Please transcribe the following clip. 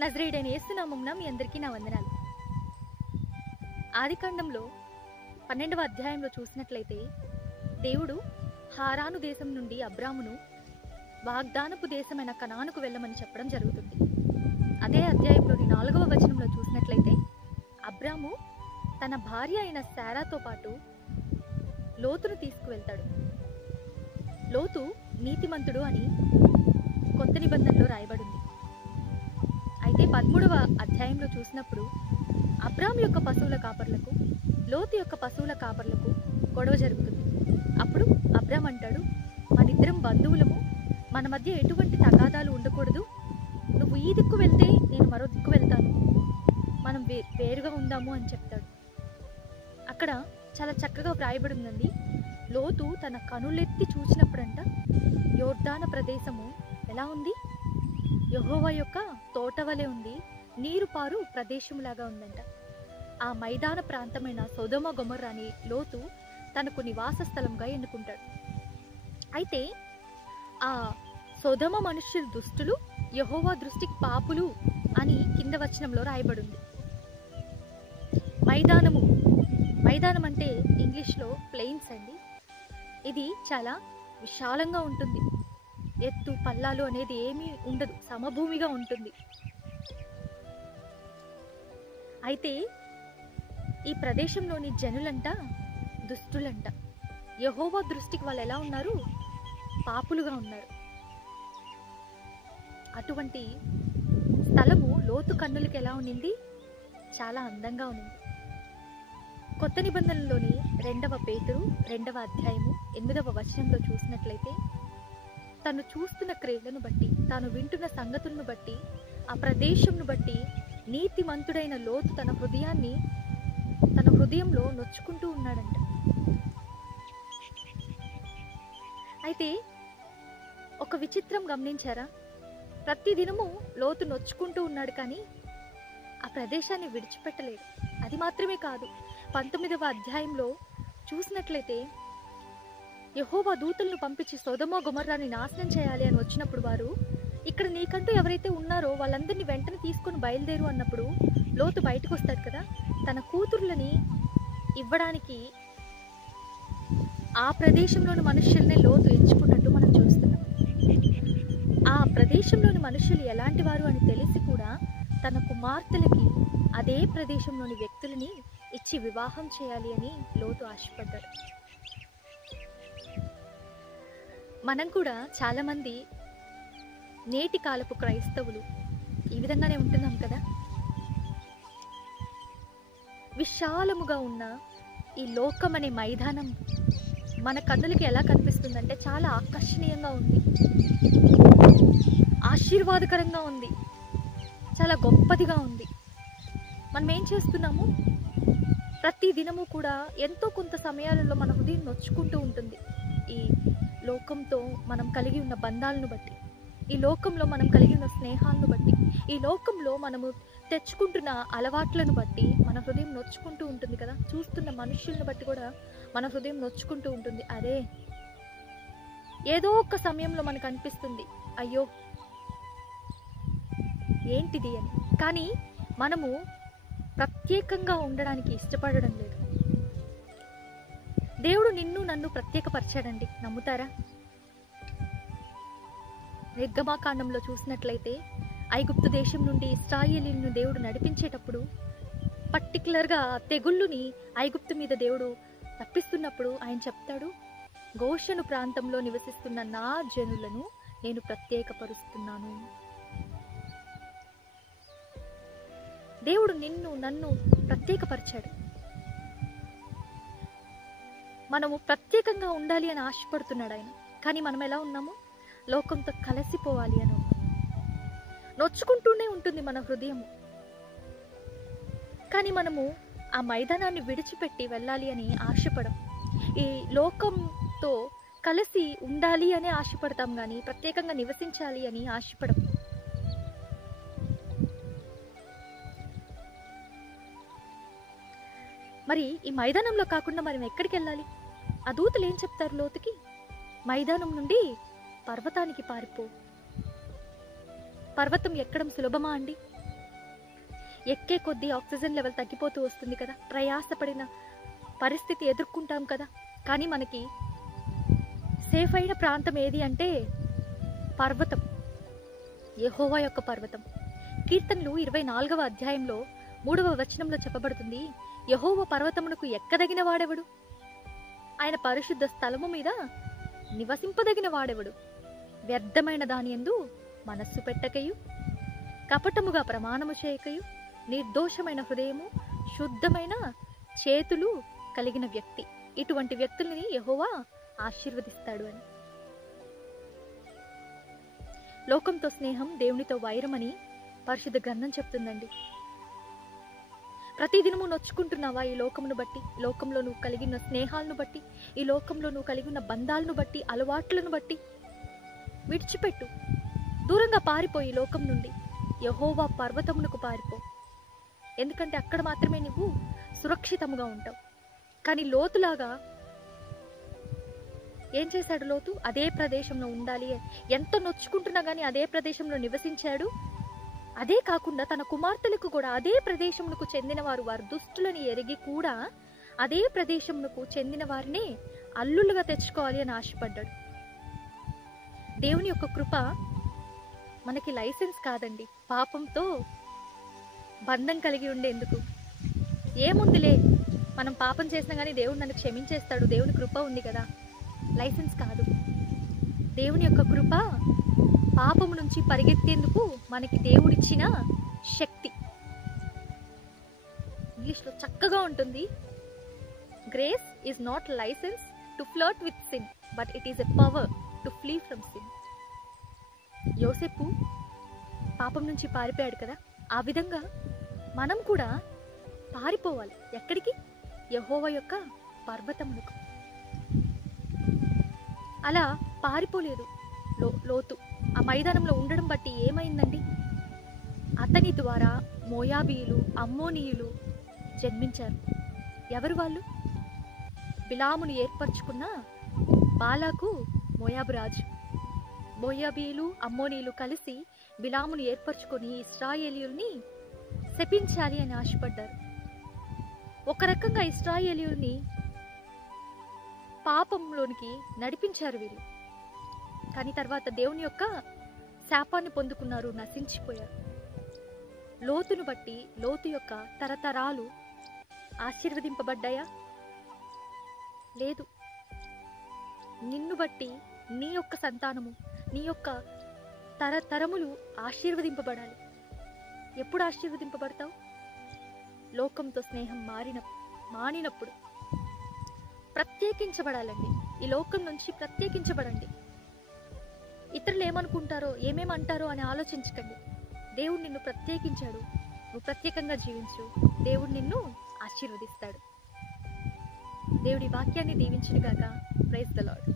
నజరేయుడైన యేసు నామమున మీ అందరికీ నా వందనాలు. ఆదికాండంలో 12వ అధ్యాయంలో చూసినట్లయితే దేవుడు హారాను దేశం నుండి అబ్రామును వాగ్దానపు దేశమైన కనానుకు వెళ్ళమని చెప్పడం జరుగుతుంది. అదే అధ్యాయంలోని 4వ వచనంలో చూసినట్లయితే అబ్రాము తన భార్య అయిన శారాతో పాటు లోతును తీసుకువెళ్తాడు. లోతు నీతిమంతుడు అని కొత్త నిబంధనలో రాయబడింది. అయితే 13వ అధ్యాయంలో చూసినప్పుడు అబ్రాము యొక్క పశువుల కాపర్లకు లోతు యొక్క పశువుల కాపర్లకు గొడవ జరుగుతుంది. అప్పుడు అబ్రాము అంటాడు, మనిద్దరం బంధువులము, మన మధ్య ఎటువంటి తగాదాలు ఉండకూడదు, నువ్వు ఈ దిక్కు వెళ్తే నేను మరో దిక్కు వెళ్తాను, మనం వేరుగా ఉందాము అని చెప్తాడు. అక్కడ చాలా చక్కగా వ్రాయబడి ఉందండి. లోతు తన కనులెత్తి చూసినప్పుడంట యోర్దాను ప్రదేశము ఎలా ఉంది, యెహోవా యొక్క తోట వలె ఉంది, నీరు పారు ప్రదేశంలాగా ఉందంట. ఆ మైదాన ప్రాంతమైన సొదొమ గొమొర్రాని లోతు తనకు నివాస స్థలంగా ఎన్నుకుంటాడు. అయితే ఆ సొదొమ మనుష్యులు దుష్టులు, యెహోవా దృష్టికి పాపులు అని కింద వచనంలో రాయబడింది. మైదానం అంటే ఇంగ్లీష్లో ప్లెయిన్స్ అండి. ఇది చాలా విశాలంగా ఉంటుంది, ఎత్తు పల్లాలు అనేది ఏమీ ఉండదు, సమభూమిగా ఉంటుంది. అయితే ఈ ప్రదేశంలోని జనులంట దుష్టులంట. యెహోవా దృష్టికి వాళ్ళు ఎలా ఉన్నారు, పాపులుగా ఉన్నారు. అటువంటి స్థలము లోతు కన్నులకి ఎలా ఉన్నింది, చాలా అందంగా ఉన్నింది. కొత్త నిబంధనలోని 2వ పేతురు 2వ అధ్యాయము 8వ వచనంలో చూసినట్లయితే తను చూస్తున్న క్రియలను బట్టి, తాను వింటున్న సంగతులను బట్టి, ఆ ప్రదేశంను బట్టి నీతిమంతుడైన లోతు తన హృదయంలో నొచ్చుకుంటూ ఉన్నాడంట. అయితే ఒక విచిత్రం గమనించారా? ప్రతి దినము లోతు నొచ్చుకుంటూ ఉన్నాడు, కానీ ఆ ప్రదేశాన్ని విడిచిపెట్టలేదు. అది మాత్రమే కాదు, 19వ అధ్యాయంలో చూసినట్లయితే యెహోవా దూతలను పంపించి సొదొమ గొమొర్రాని నాశనం చేయాలి అని వచ్చినప్పుడు వారు, ఇక్కడ నీకంటూ ఎవరైతే ఉన్నారో వాళ్ళందరినీ వెంటనే తీసుకొని బయలుదేరు అన్నప్పుడు లోతు బయటకు వస్తాడు కదా. తన కూతుర్లని ఇవ్వడానికి ఆ ప్రదేశంలోని మనుష్యులనే లోతు ఎంచుకున్నట్టు మనం చూస్తున్నాం. ఆ ప్రదేశంలోని మనుష్యులు ఎలాంటి వారు అని తెలిసి కూడా తన కుమార్తెలకి అదే ప్రదేశంలోని వ్యక్తులని ఇచ్చి వివాహం చేయాలి అని లోతు ఆశపడ్డాడు. మనం కూడా చాలామంది నేటి కాలపు క్రైస్తవులు ఈ విధంగానే ఉంటున్నాం కదా. విశాలముగా ఉన్న ఈ లోకం అనే మైదానం మన కన్నులకి ఎలా కనిపిస్తుందంటే చాలా ఆకర్షణీయంగా ఉంది, ఆశీర్వాదకరంగా ఉంది, చాలా గొప్పదిగా ఉంది. మనం ఏం చేస్తున్నాము, ప్రతి దినము కూడా ఎంతో కొంత సమయాలలో మన హృదయం నొచ్చుకుంటూ ఉంటుంది. ఈ లోకంతో మనం కలిగి ఉన్న బంధాలను బట్టి, ఈ లోకంలో మనం కలిగి ఉన్న స్నేహాలను బట్టి, ఈ లోకంలో మనము తెచ్చుకుంటున్న అలవాట్లను బట్టి మన హృదయం నొచ్చుకుంటూ ఉంటుంది కదా. చూస్తున్న మనుషులను బట్టి కూడా మన హృదయం నొచ్చుకుంటూ ఉంటుంది. అరే, ఏదో ఒక సమయంలో మనకు అనిపిస్తుంది, అయ్యో ఏంటిది అని. కానీ మనము ప్రత్యేకంగా ఉండడానికి ఇష్టపడడం లేదు. దేవుడు నిన్ను నన్ను ప్రత్యేకపరిచాడండి, నమ్ముతారా? నిర్గమాకాండంలో చూసినట్లయితే ఐగుప్తు దేశం నుండి ఇశ్రాయేలీయులను దేవుడు నడిపించేటప్పుడు, పర్టికులర్గా తెగుళ్ళుని ఐగుప్తు మీద దేవుడు తప్పిస్తున్నప్పుడు ఆయన చెప్తాడు, గోషెను ప్రాంతంలో నివసిస్తున్న నా జనులను నేను ప్రత్యేకపరుస్తున్నాను. దేవుడు నిన్ను నన్ను ప్రత్యేకపరిచాడు. మనము ప్రత్యేకంగా ఉండాలి అని ఆశపడుతున్నాడు ఆయన. కానీ మనం ఎలా ఉన్నాము, లోకంతో కలిసిపోవాలి అని నొచ్చుకుంటూనే ఉంటుంది మన హృదయము. కానీ మనము ఆ మైదానాన్ని విడిచిపెట్టి వెళ్ళాలి అని ఆశపడం. ఈ లోకంతో కలిసి ఉండాలి అని ఆశపడతాం, కానీ ప్రత్యేకంగా నివసించాలి అని ఆశపడం. మరి ఈ మైదానంలో కాకుండా మనం ఎక్కడికి వెళ్ళాలి? ఆ దూతలు ఏం చెప్తారు లోతుకి? మైదానం నుండి పర్వతానికి పారిపో. పర్వతం ఎక్కడం సులభమా అండి? ఎక్కే కొద్దీ ఆక్సిజన్ లెవెల్ తగ్గిపోతూ వస్తుంది కదా, ప్రయాసపడిన పరిస్థితి ఎదుర్కొంటాం కదా. కానీ మనకి సేఫ్ అయిన ప్రాంతం ఏది అంటే పర్వతం, యెహోవా యొక్క పర్వతం. కీర్తనలు 24వ అధ్యాయంలో 3వ వచనంలో చెప్పబడుతుంది, యెహోవా పర్వతమునకు ఎక్కదగిన వాడెవడు, ఆయన పరిశుద్ధ స్థలము మీద నివసింపదగిన వాడెవడు. వ్యర్థమైన దాని యందు మనస్సు పెట్టకయు, కపటముగా ప్రమాణము చేయకయు, నిర్దోషమైన హృదయము, శుద్ధమైన చేతులు కలిగిన వ్యక్తి. ఇటువంటి వ్యక్తుల్ని యెహోవా ఆశీర్వదిస్తాడు అని. లోకంతో స్నేహం దేవునితో వైరమని పరిశుద్ధ గ్రంథం చెప్తుందండి. ప్రతిదినము నొచ్చుకుంటున్నావా ఈ లోకమును బట్టి, లోకంలో నువ్వు కలిగిన స్నేహాలను బట్టి, ఈ లోకంలో నువ్వు కలిగిన బంధాలను బట్టి, అలవాట్లను బట్టి? విడిచిపెట్టు, దూరంగా పారిపోయి లోకం నుండి యెహోవా పర్వతమునకు పారిపో. ఎందుకంటే అక్కడ మాత్రమే నువ్వు సురక్షితముగా ఉంటావు. కానీ లోతులాగా ఏం చేశాడు లోతు? అదే ప్రదేశంలో ఉండాలి, ఎంత నొచ్చుకుంటున్నా కానీ అదే ప్రదేశంలో నివసించాడు. అదే కాకుండా తన కుమార్తెలకు కూడా అదే ప్రదేశమునకు చెందిన వారు దుష్టులని ఎరిగి కూడా అదే ప్రదేశమునకు చెందిన వారినే అల్లులుగా తెచ్చుకోవాలి అని ఆశపడ్డాడు. దేవుని యొక్క కృప మనకి లైసెన్స్ కాదండి పాపంతో బంధం కలిగి ఉండేందుకు. ఏముందిలే, మనం పాపం చేసినా కానీ దేవుడు నన్ను క్షమించేస్తాడు, దేవుని కృప ఉంది కదా, లైసెన్స్ కాదు. దేవుని యొక్క కృప పాపము నుంచి పరిగెత్తేందుకు మనకి దేవుడిచ్చిన శక్తి. ఇంగ్లీష్లో చక్కగా ఉంటుంది, grace is not license to flirt with sin, but it is a power to flee from sin. యోసేపు పాపం నుంచి పారిపోయాడు కదా, ఆ విధంగా మనం కూడా పారిపోవాలి. ఎక్కడికి? యెహోవా యొక్క పర్వతమునకు. అలా పారిపోలేదు లోతు. ఆ మైదానంలో ఉండడం బట్టి ఏమైందండి? అతని ద్వారా మోయాబీయులు, అమ్మోనీయులు జన్మించారు. ఎవరు వాళ్ళు? బిలామును ఏర్పరచుకున్న బాలాకు మోయాబు రాజు. మోయాబీయులు, అమ్మోనీయులు కలిసి బిలామును ఏర్పరచుకొని ఇశ్రాయేలీయుల్ని శపించాలి అని ఆశపడ్డారు. ఒక రకంగా ఇశ్రాయేలీయుల్ని పాపంలోనికి నడిపించారు వీళ్ళు. కానీ తర్వాత దేవుని యొక్క శాపాన్ని పొందుకున్నారు, నశించిపోయారు. లోతును బట్టి లోతు యొక్క తరతరాలు ఆశీర్వదింపబడ్డాయా? లేదు. నిన్ను బట్టి నీ యొక్క సంతానము, నీ యొక్క తరతరములు ఆశీర్వదింపబడాలి. ఎప్పుడు ఆశీర్వదింపబడతావు? లోకంతో స్నేహం మానినప్పుడు. ప్రత్యేకించబడాలండి. ఈ లోకం నుంచి ప్రత్యేకించబడండి. ఇతరులు ఏమనుకుంటారో, ఏమేమంటారో అని ఆలోచించకండి. దేవుడు నిన్ను ప్రత్యేకించాడు, నువ్వు ప్రత్యేకంగా జీవించు, దేవుడు నిన్ను ఆశీర్వదిస్తాడు. దేవుడి వాక్యాన్ని దీవించునుగాక. Praise the lord.